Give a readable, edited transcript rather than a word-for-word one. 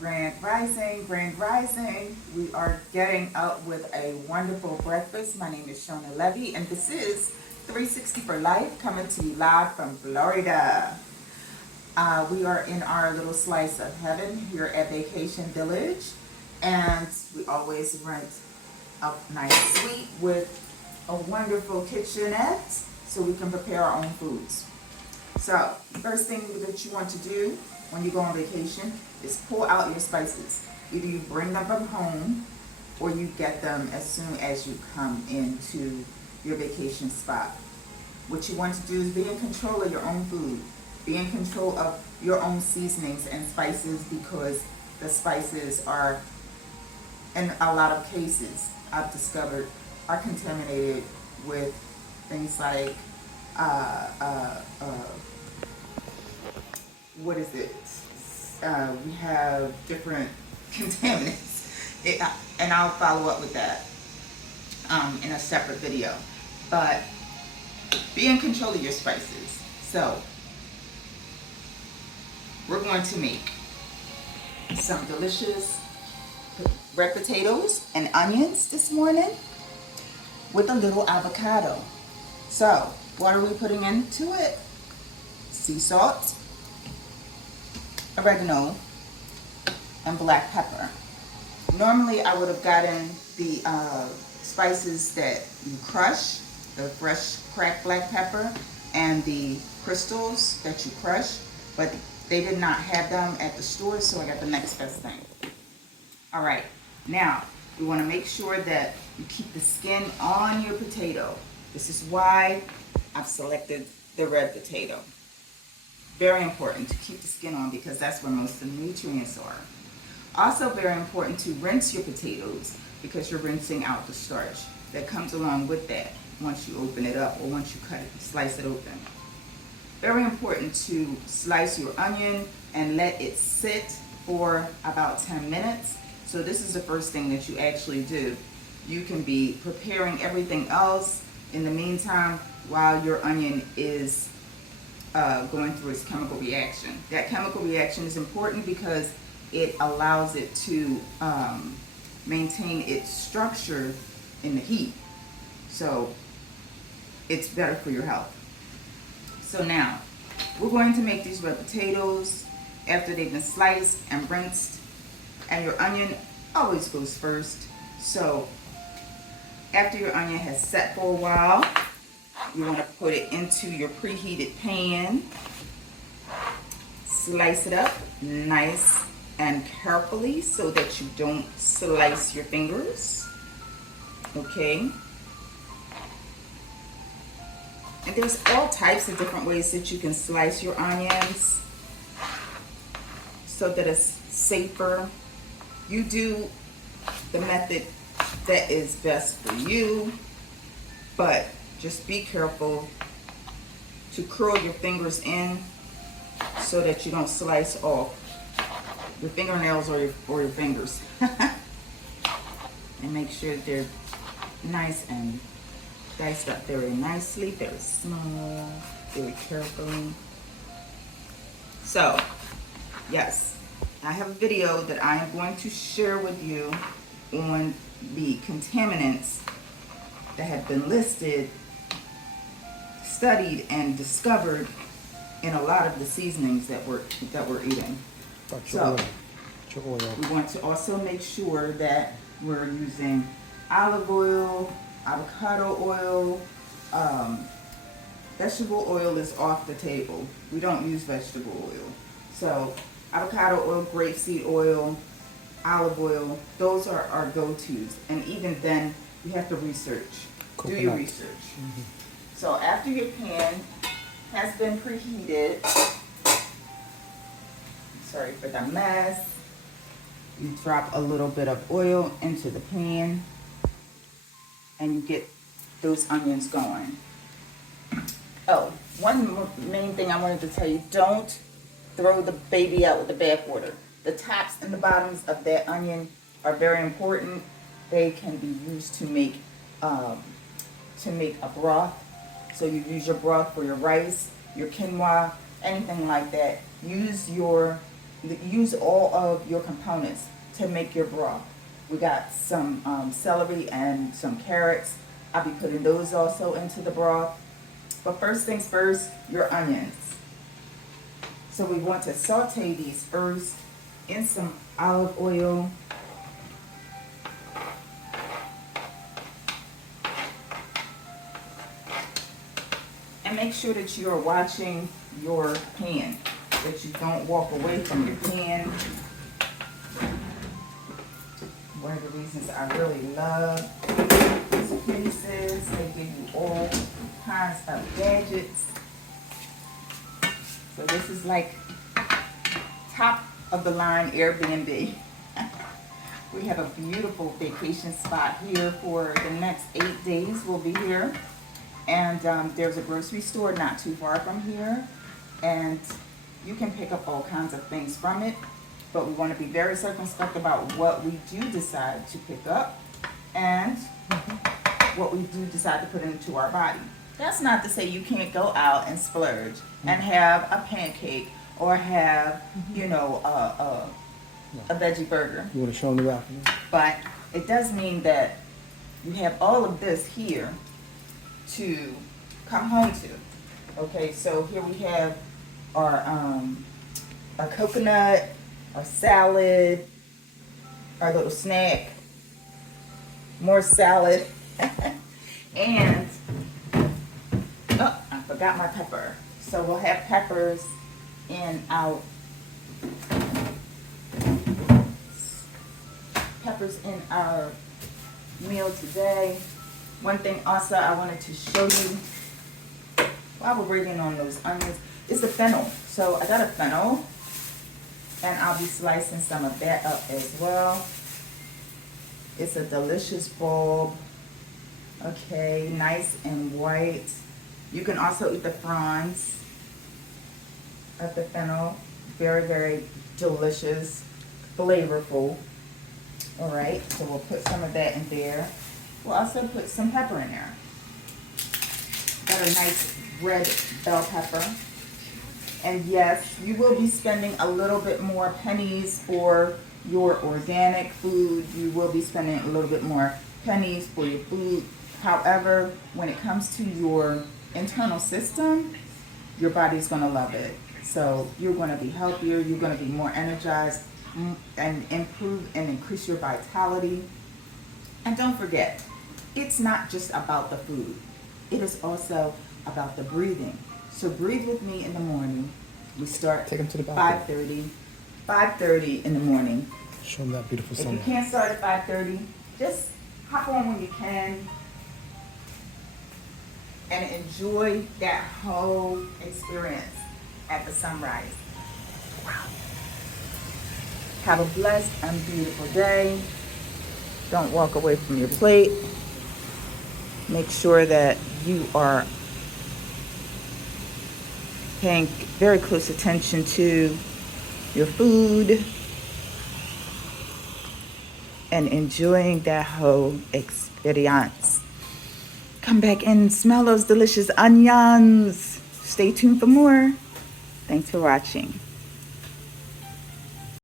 Grand Rising, Grand Rising. We are getting up with a wonderful breakfast. My name is Shona Levy, and this is 360 for Life, coming to you live from Florida. We are in our little slice of heaven here at Vacation Village, and we always rent a nice suite with a wonderful kitchenette so we can prepare our own foods. So, first thing that you want to do when you go on vacation is pull out your spices. Either you bring them from home or you get them as soon as you come into your vacation spot. What you want to do is be in control of your own food. Be in control of your own seasonings and spices, because the spices are, in a lot of cases, I've discovered, are contaminated with things like what is it? We have different contaminants, and I'll follow up with that in a separate video. But be in control of your spices. So we're going to make some delicious red potatoes and onions this morning with a little avocado. So what are we putting into it? Sea salt, oregano, and black pepper. Normally I would have gotten the spices that you crush, the fresh cracked black pepper and the crystals that you crush, but they did not have them at the store, so I got the next best thing. All right, now we want to make sure that you keep the skin on your potato. This is why I've selected the red potato. Very important to keep the skin on, because that's where most of the nutrients are. Also very important to rinse your potatoes, because you're rinsing out the starch that comes along with that once you open it up, or once you cut it, slice it open. Very important to slice your onion and let it sit for about 10 minutes. So this is the first thing that you actually do. You can be preparing everything else in the meantime while your onion is going through its chemical reaction. That chemical reaction is important because it allows it to maintain its structure in the heat. So it's better for your health. So now we're going to make these red potatoes after they've been sliced and rinsed, and your onion always goes first. So after your onion has set for a while, you want to put it into your preheated pan. Slice it up nice and carefully so that you don't slice your fingers. Okay. And there's all types of different ways that you can slice your onions so that it's safer. You do the method that is best for you, but just be careful to curl your fingers in so that you don't slice off your fingernails or your fingers. And make sure they're nice and diced up very nicely, very small, very carefully. So, yes, I have a video that I am going to share with you on the contaminants that have been listed, studied, and discovered in a lot of the seasonings that we're eating. So we want to also make sure that we're using olive oil, avocado oil. Vegetable oil is off the table. We don't use vegetable oil. So avocado oil, grapeseed oil, olive oil, those are our go-tos. And even then, you have to research. Coconut. Do your research. Mm-hmm. So after your pan has been preheated, sorry for the mess, you drop a little bit of oil into the pan and you get those onions going. Oh, one main thing I wanted to tell you, don't throw the baby out with the bathwater. The tops and the bottoms of that onion are very important. They can be used to make a broth. So you use your broth for your rice, your quinoa, anything like that. Use your use all of your components to make your broth. We got some celery and some carrots. I'll be putting those also into the broth. But first things first, your onions. So we want to saute these first in some olive oil. And make sure that you are watching your pan, that you don't walk away from your pan. One of the reasons I really love these places, they give you all kinds of gadgets. So this is like top of the line Airbnb. We have a beautiful vacation spot here for the next 8 days. We'll be here. And there's a grocery store not too far from here. And you can pick up all kinds of things from it. But we want to be very circumspect about what we do decide to pick up and what we do decide to put into our body. That's not to say you can't go out and splurge and have a pancake or have, you know, a veggie burger. You want to show them the balcony? But it does mean that you have all of this here to come home to. Okay, so here we have our coconut, our salad, our little snack, more salad, and oh, I forgot my pepper. So we'll have peppers in our meal today. One thing also I wanted to show you while we're waiting on those onions is the fennel. So I got a fennel, and I'll be slicing some of that up as well. It's a delicious bulb. Okay, nice and white. You can also eat the fronds of the fennel. Very, very delicious, flavorful. All right, so we'll put some of that in there. We'll also put some pepper in there. Got a nice red bell pepper. And yes, you will be spending a little bit more pennies for your organic food. You will be spending a little bit more pennies for your food. However, when it comes to your internal system, your body's going to love it. So you're going to be healthier. You're going to be more energized and improve and increase your vitality. And don't forget, it's not just about the food. It is also about the breathing. So breathe with me in the morning. We start Take them to the balcony. 5:30 in the morning. Show them that beautiful If you sunlight. can't start at 5:30, just hop on when you can and enjoy that whole experience at the sunrise. Wow. Have a blessed and beautiful day. Don't walk away from your plate. Make sure that you are paying very close attention to your food and enjoying that whole experience. Come back and smell those delicious onions. Stay tuned for more. Thanks for watching.